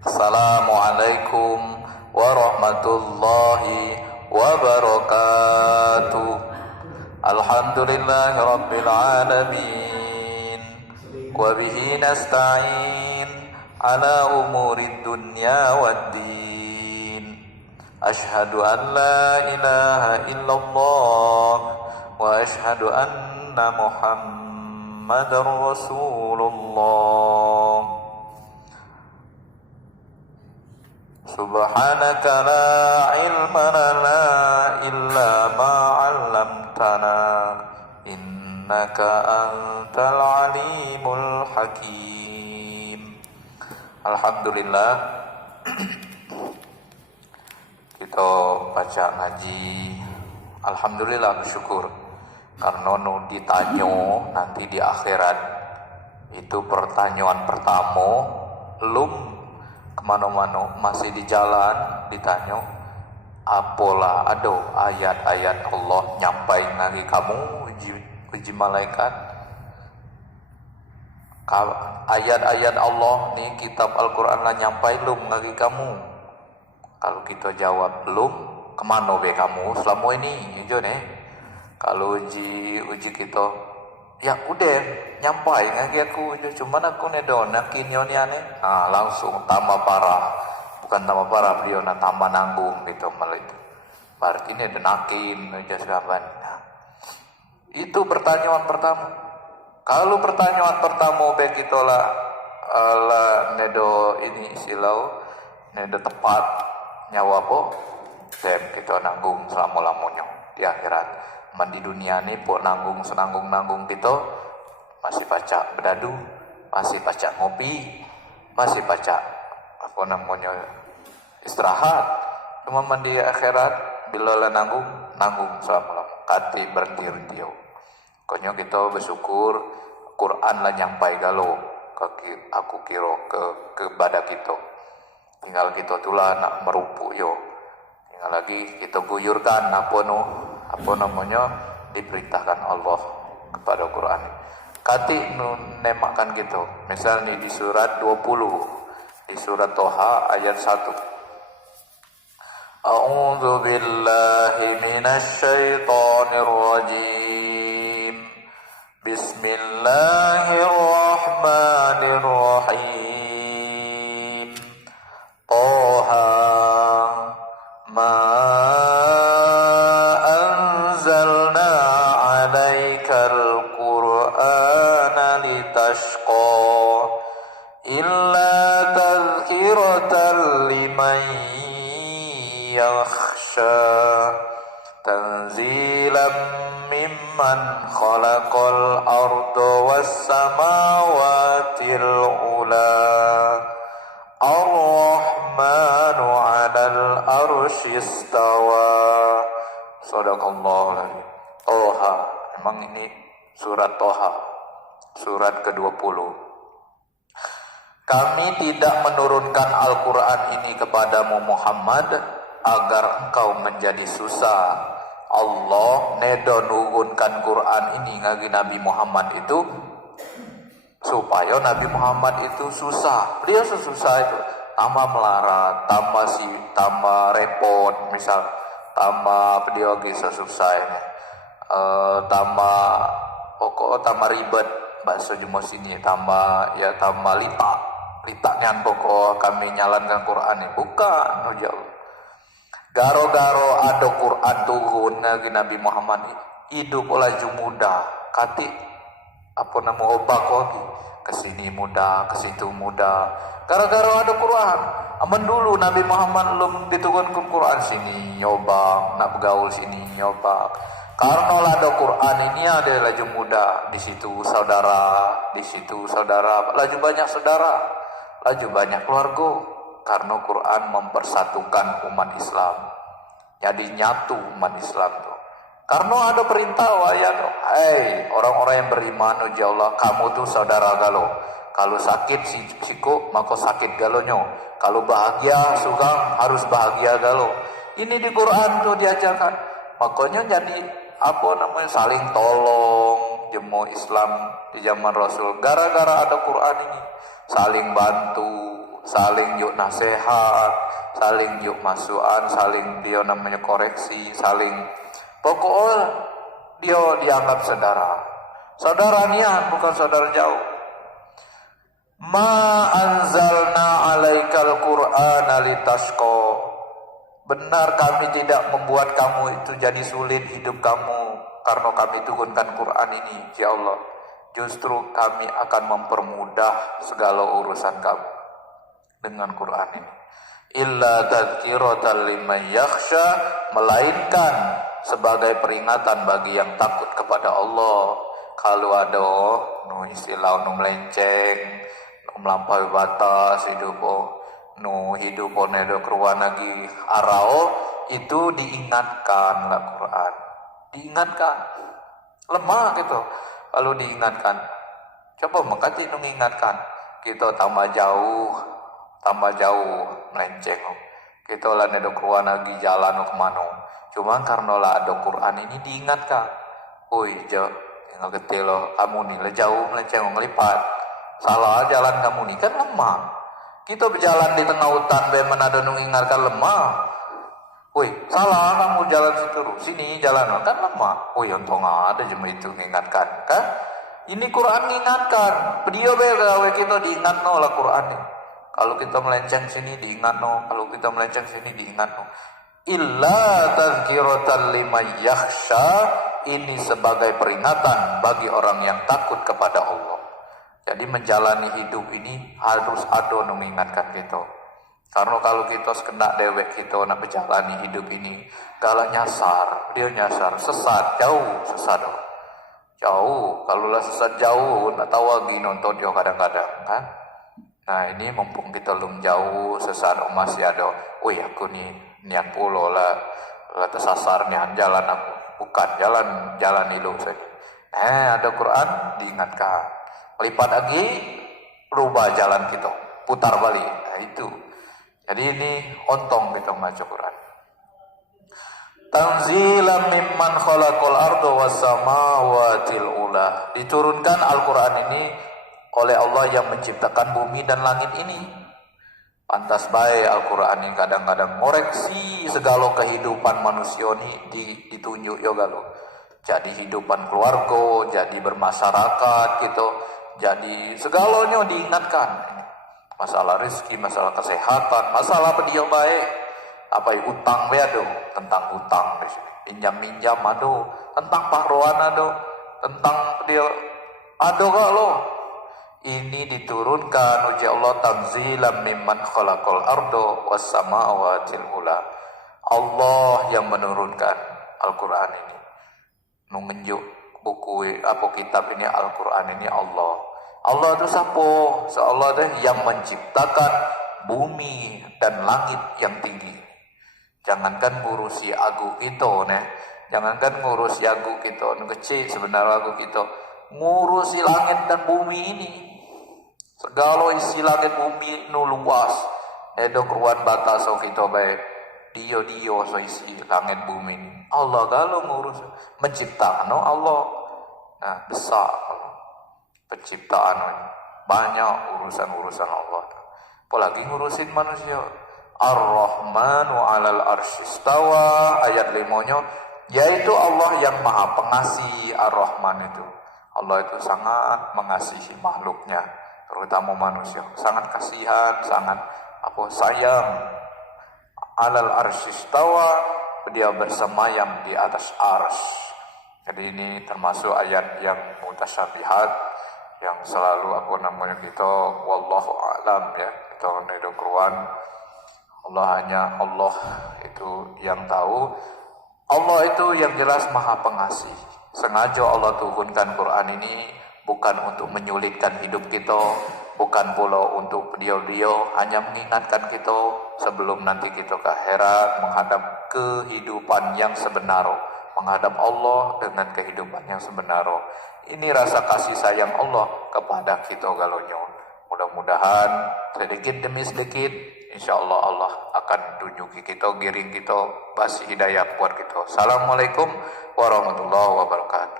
Assalamualaikum warahmatullahi wabarakatuh. Alhamdulillahi rabbil alamin. Wa bihi nasta'in ala umurid dunya waddin. Ashhadu an la ilaha illallah wa ashhadu anna Muhammadar Rasulullah. Subhanaka la ilma lana illa ma 'allamtana innaka antal alimul hakim. Alhamdulillah kita baca ngaji. Alhamdulillah bersyukur karena nu ditanyo nanti di akhirat itu pertanyaan pertama lum kemana-mana masih di jalan ditanya apalah ada ayat-ayat Allah nyampai lagi kamu uji malaikat ayat-ayat Allah nih kitab Al-Quran lah nyampai belum lagi kamu. Kalau kita jawab belum, kemana be kamu selama ini aja nih. Kalau uji kita ya udah nyampai lagi aku, cuman aku nedo nakinyo ni aneh, langsung tambah parah, bukan tambah parah, beliau na tambah nanggung gitu malah itu. Berarti ini ada nakin aja sahabat. Itu pertanyaan pertama. Kalau pertanyaan pertama baik itulah nedo ini silau, nedo tepat nyawa po, dan kita nanggung selama lamanya di akhirat. Mandi dunia ini pok nanggung senanggung kita masih baca bedadu, masih baca ngopi, masih baca apa namanya istirahat. Cuma mandi akhirat bila lah nanggung selama kati berhenti. Pokoknya kita bersyukur Quran lah nyampai galo aku kira ke badak kita. Tinggal kita tulah nak merupu yo. Tinggal lagi kita guyurkan apa namanya diperintahkan Allah kepada Quran. Kati nemakan gitu. Misalnya di surat 20, di surat Toha ayat 1. A'udzu billahi minasy syaithanir rajim. Bismillahirrahmanirrahim. Toha ma illa tadhkiratan liman yakhsha tanzilan mimman khalaqal arda was samawatil ula ar-rahmanu 'alal arsy istawa. Shadaqallahu. Toha, memang ini surat Toha, surat ke-20. Kami tidak menurunkan Al-Quran ini kepadamu Muhammad agar engkau menjadi susah. Allah nedo nurunkan Quran ini ngagi Nabi Muhammad itu supaya Nabi Muhammad itu susah. Beliau susah itu tambah melarat, tambah repot, misal tambah beliau bisa susah ini, tambah ribet bahasa Jumat sini, tambah litaknya pokok kami nyalankan Quran ini bukan jauh. Garo-garo ada Quran turun lagi Nabi Muhammad hidup laju muda kati apa nama obak lagi kesini muda kesitu muda gara-gara ada Quran. Aman dulu Nabi Muhammad belum diturunkan Quran sini nyoba nak bergaul sini nyoba. Karena ada Quran ini ada laju muda di situ saudara, laju banyak saudara, laju banyak keluarga. Karena Quran mempersatukan umat Islam, jadi nyatu umat Islam tuh. Karena ada perintah wayan, orang-orang yang beriman, ya Allah, kamu tuh saudara galo. Kalau sakit siku, maka sakit galonya. Kalau bahagia, suka harus bahagia galo. Ini di Quran tuh diajarkan. Makanya jadi saling tolong jemaah Islam di zaman Rasul. Gara-gara ada Quran ini, saling bantu, saling yuk nasihat, saling yuk masukan, saling dia namanya koreksi, saling pokoknya dia dianggap saudara nian, bukan saudara jauh. Ma anzalna alaikal qur'ana litashqa. Benar kami tidak membuat kamu itu jadi sulit hidup kamu karena kami turunkan Quran ini, ya Allah. Justru kami akan mempermudah segala urusan kamu dengan Quran ini. Illa tadhkiratan liman yakhsha, melainkan sebagai peringatan bagi yang takut kepada Allah. Kalau ada istilah melenceng, melampaui batas hidup hidup nedo keruan lagi arao, itu diingatkan lah Quran, diingatkan lemah gitu kalau diingatkan. Coba makati mengingatkan kita tambah jauh melenceng, kita lah nedo keruan lagi jalan kemana, cuma karena lah ada Quran ini diingatkan. Tinggal getil lo kamu nih lah jauh melenceng ngelipat salah jalan kamu nih kan lemah. Kita berjalan di tengah hutan, bagaimana ada mengingatkan lemah. Salah kamu jalan situ, sini jalan kan lemah. Untung ada cuma itu mengingatkan kan. Ini Quran mengingatkan. Dia begawe kita diingat lah Quran ini. Kalau kita melenceng sini diingat kalau kita melenceng sini diingat Illa tazkiratan liman yakhsha, ini sebagai peringatan bagi orang yang takut kepada Allah. Jadi menjalani hidup ini harus ada mengingatkan kita. Karena kalau kita sekena dewek kita nak menjalani hidup ini, kalau nyasar, dia nyasar, sesat jauh. Kalau lah sesat jauh, nak tahu lagi nonton dia kadang-kadang kan. Nah ini mumpung kita belum jauh, sesat masih ada. Aku nih niat pulau lah tersasar niat jalan aku, bukan jalan ilu saja. Ada Quran diingatkan. Lipat lagi, rubah jalan kita, putar balik. Nah itu. Jadi ini ontong kita membaca Quran. Tanzilan mimman khalaqal arda was samawatil ula. Diturunkan Al-Quran ini oleh Allah yang menciptakan bumi dan langit ini. Pantas baik Al-Quran ini kadang-kadang ngoreksi segala kehidupan manusia ini ditunjuk ya galuh. Jadi hidupan keluarga, jadi bermasyarakat gitu. Jadi segalanya diingatkan. Masalah rezeki, masalah kesehatan, masalah pedia baik. Apa utang beado, tentang utang di sini. Pinjam-minjam ado, tentang paruan ado, tentang dia ado kalau ini diturunkan uji Allah tanzilan mimman khalaqal ardo was samawatil ula. Allah yang menurunkan Al-Quran ini. Menunjuk buku kitab ini Al-Quran ini Allah. Allah itu siapa? Allah itu yang menciptakan bumi dan langit yang tinggi. Jangankan ngurusi agu kita jangankan ngurusi agu kita kecil sebenarnya agu kita, ngurusi langit dan bumi ini. Segala isi langit bumi nu luas. Edo keruan batas kita baik. Dio so isi langit bumi ini. Allah kalau ngurus menciptakan Allah. Nah, besar Allah. Penciptaan banyak urusan Allah. Apalagi ngurusin manusia. Ar-Rahmanu 'alal arsyistawa, ayat 5-nya, yaitu Allah yang Maha Pengasih. Ar-Rahman itu Allah itu sangat mengasihi makhluknya, terutama manusia. Sangat kasihan, sangat sayang. 'Alal arsyistawa, dia bersemayam di atas arsy. Jadi ini termasuk ayat yang mutasyabihat, yang selalu kita wallahu a'lam ya, kita nedo keruan. Allah itu yang tahu. Allah itu yang jelas Maha Pengasih. Sengaja Allah turunkan Quran ini bukan untuk menyulitkan hidup kita, bukan pula untuk beliau-beliau, hanya mengingatkan kita sebelum nanti kita ke akhirat menghadap kehidupan yang sebenar, menghadap Allah dengan kehidupan yang sebenar. Ini rasa kasih sayang Allah kepada kita galonyo. Mudah-mudahan sedikit demi sedikit insyaallah Allah akan tunjuki kita, giring kita, basi hidayah buat kita. Assalamualaikum warahmatullahi wabarakatuh.